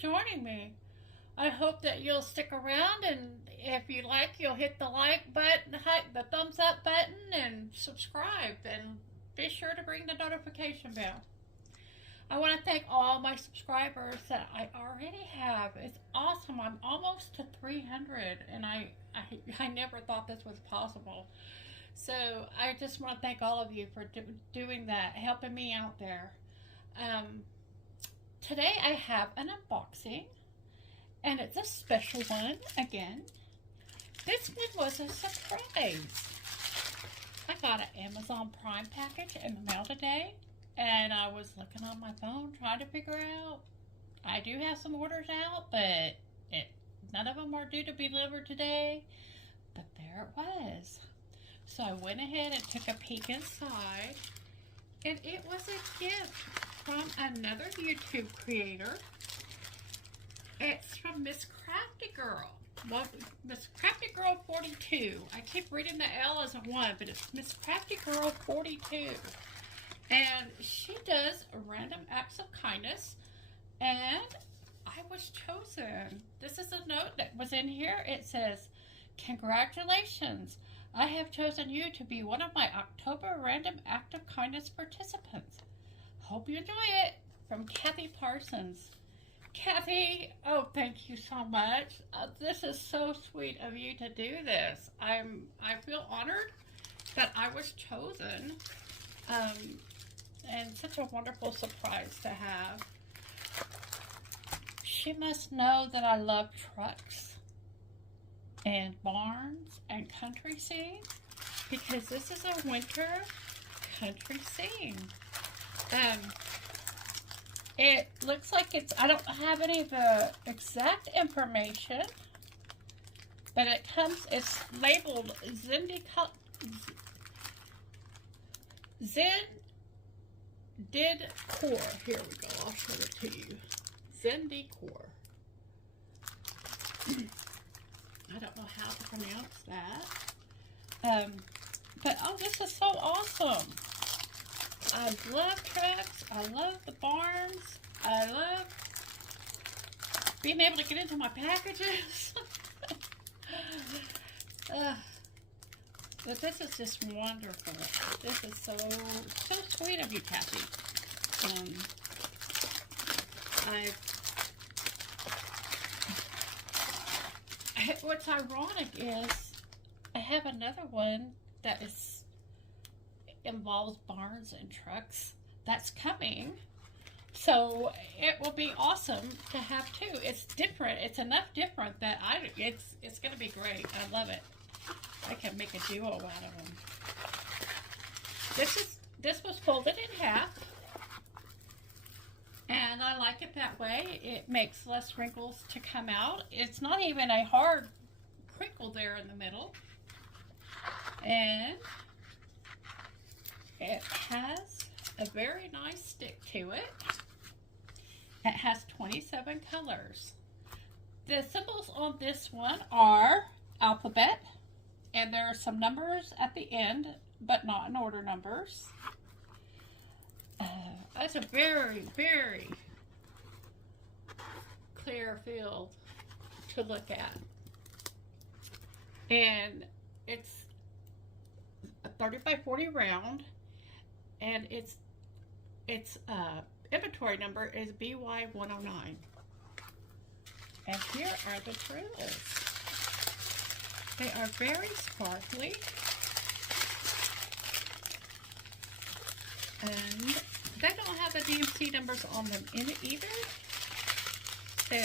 joining me. I hope that you'll stick around, and if you like, you'll hit the like button, hit the thumbs up button, and subscribe, and be sure to ring the notification bell. I want to thank all my subscribers that I already have. It's awesome. I'm almost to 300, and I never thought this was possible. So I just want to thank all of you for doing that, helping me out there. Today I have an unboxing, and it's a special one again. This one was a surprise. I got an Amazon Prime package in the mail today, and I was looking on my phone trying to figure out. I do have some orders out, but none of them are due to be delivered today. But there it was. So I went ahead and took a peek inside, and it was a gift from another YouTube creator. It's from Miss Crafty Girl. Well, Miss Crafty Girl 42. I keep reading the L as a 1, but it's Miss Crafty Girl 42. And she does random acts of kindness, and I was chosen. This is a note that was in here. It says, "Congratulations. I have chosen you to be one of my October Random Act of Kindness participants. Hope you enjoy it." From Kathy Parsons. Kathy, oh, thank you so much. This is so sweet of you to do this. I feel honored that I was chosen. And such a wonderful surprise to have. She must know that I love trucks and barns and country scenes, because this is a winter country scene. It looks like I don't have any of the exact information, but it's labeled Did Core. Here we go. I'll show it to you. Core. I don't know how to pronounce that. But oh, this is so awesome. I love trucks. I love the barns. I love being able to get into my packages. But this is just wonderful. This is so sweet of you, Kathy. What's ironic is I have another one that involves barns and trucks that's coming. So it will be awesome to have two. It's different. It's enough different that it's going to be great. I love it. I can make a duo out of them. This was folded in half, and I like it that way. It makes less wrinkles to come out. It's not even a hard crinkle there in the middle, and it has a very nice stick to it. It has 27 colors. The symbols on this one are alphabet, and there are some numbers at the end, but not in order numbers. It's a very, very clear field to look at. And it's a 30 by 40 round, and its inventory number is BY109. And here are the drills. They are very sparkly, and they don't have the DMC numbers on them either. So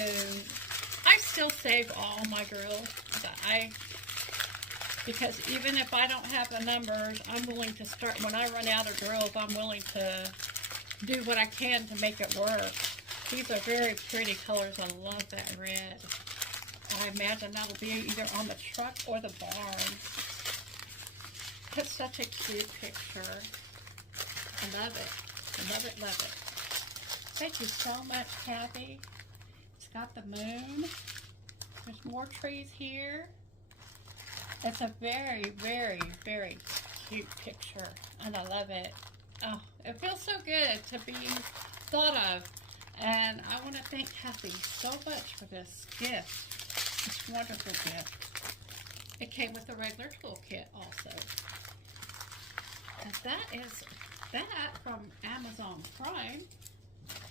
I still save all my drills. Because even if I don't have the numbers, I'm willing to start. When I run out of drills, I'm willing to do what I can to make it work. These are very pretty colors. I love that red. I imagine that'll be either on the truck or the barn. It's such a cute picture. I love it. I love it, love it. Thank you so much, Kathy. It's got the moon. There's more trees here. It's a very, very, very cute picture, and I love it. Oh, it feels so good to be thought of And I want to thank Kathy so much for this gift, this wonderful gift. It came with a regular toolkit also. And that is that from Amazon Prime.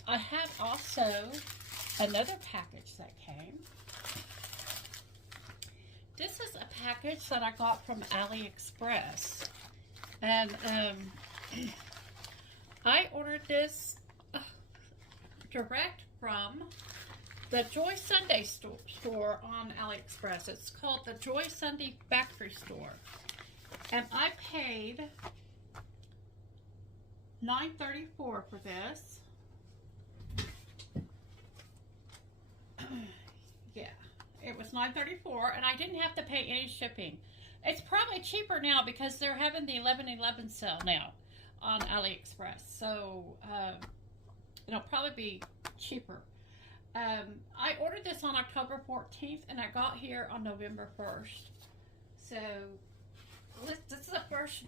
I have also another package that came. This is a package that I got from AliExpress. And I ordered this direct from the Joy Sunday store on AliExpress. It's called the Joy Sunday Factory Store. And I paid $9.34 for this. Yeah, it was $9.34, and I didn't have to pay any shipping. It's probably cheaper now because they're having the 11/11 sale now on AliExpress. So it'll probably be cheaper. I ordered this on October 14th, and I got here on November 1st. So this is the first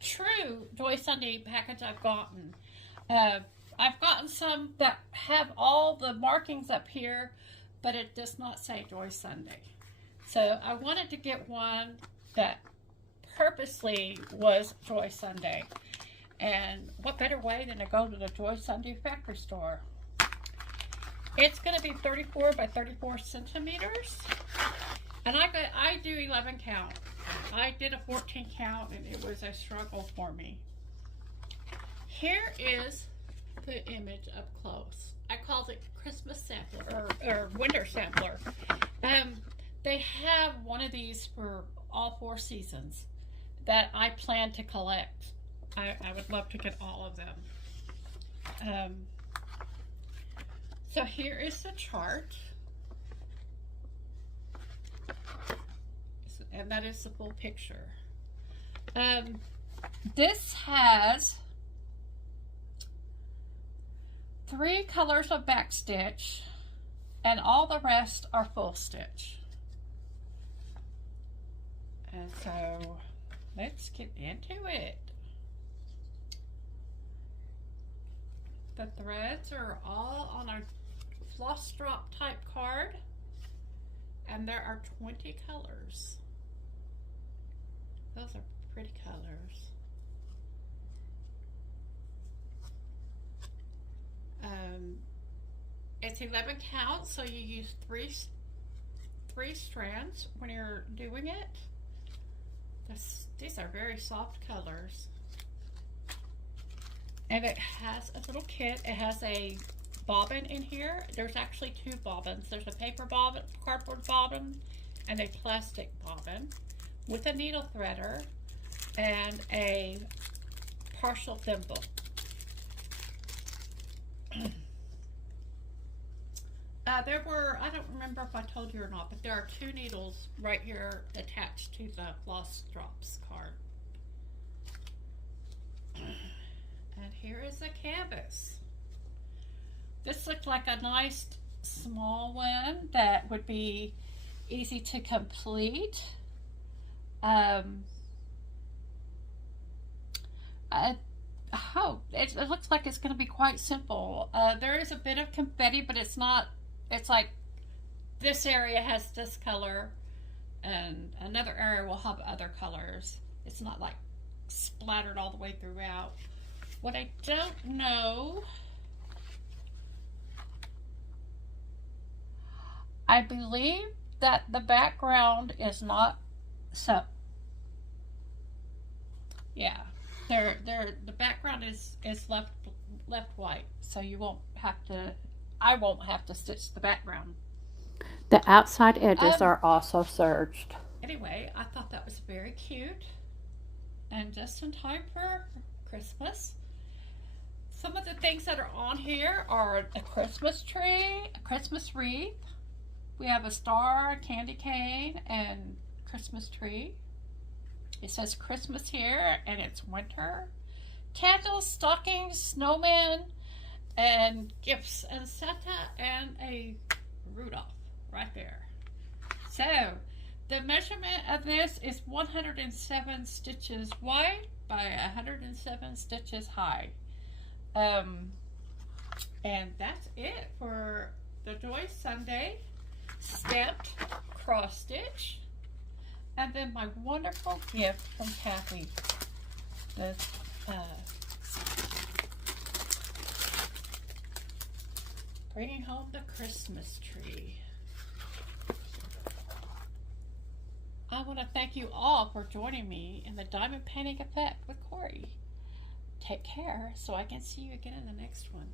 true Joy Sunday package I've gotten. I've gotten some that have all the markings up here, but it does not say Joy Sunday. So I wanted to get one that purposely was Joy Sunday. And what better way than to go to the Joy Sunday Factory Store? It's going to be 34 by 34 centimeters. And I do 11 count. I did a 14 count, and it was a struggle for me. Here is the image up close. I called it Christmas sampler or winter sampler. They have one of these for all 4 seasons that I plan to collect. I would love to get all of them. So here is the chart. And that is the full picture. This has 3 colors of back stitch, and all the rest are full stitch. And so let's get into it. The threads are all on a floss drop type card, and there are 20 colors. Those are pretty colors. It's 11 count, so you use three strands when you're doing it. These are very soft colors. And it has a little kit. It has a bobbin in here. There's actually 2 bobbins. There's a paper bobbin, cardboard bobbin, and a plastic bobbin with a needle threader and a partial thimble. There were, I don't remember if I told you or not, but there are 2 needles right here attached to the floss drops card. And here is the canvas. This looked like a nice small one that would be easy to complete. It looks like it's going to be quite simple. There is a bit of confetti, but it's not. It's like this area has this color, and another area will have other colors. It's not like splattered all the way throughout. What I don't know, I believe that the background is not so. Yeah, the background is left white, so you won't have to. I won't have to stitch the background. The outside edges are also serged. Anyway, I thought that was very cute, and just in time for Christmas. Some of the things that are on here are a Christmas tree, a Christmas wreath. We have a star, a candy cane, and Christmas tree. It says Christmas here, and it's winter. Candles, stockings, snowman, and gifts, and Santa, and a Rudolph right there. So, the measurement of this is 107 stitches wide by 107 stitches high. And that's it for the Joy Sunday stamped cross stitch. And then my wonderful gift from Kathy, the bringing home the Christmas tree. I want to thank you all for joining me in the diamond painting effect with Cori. Take care so I can see you again in the next one.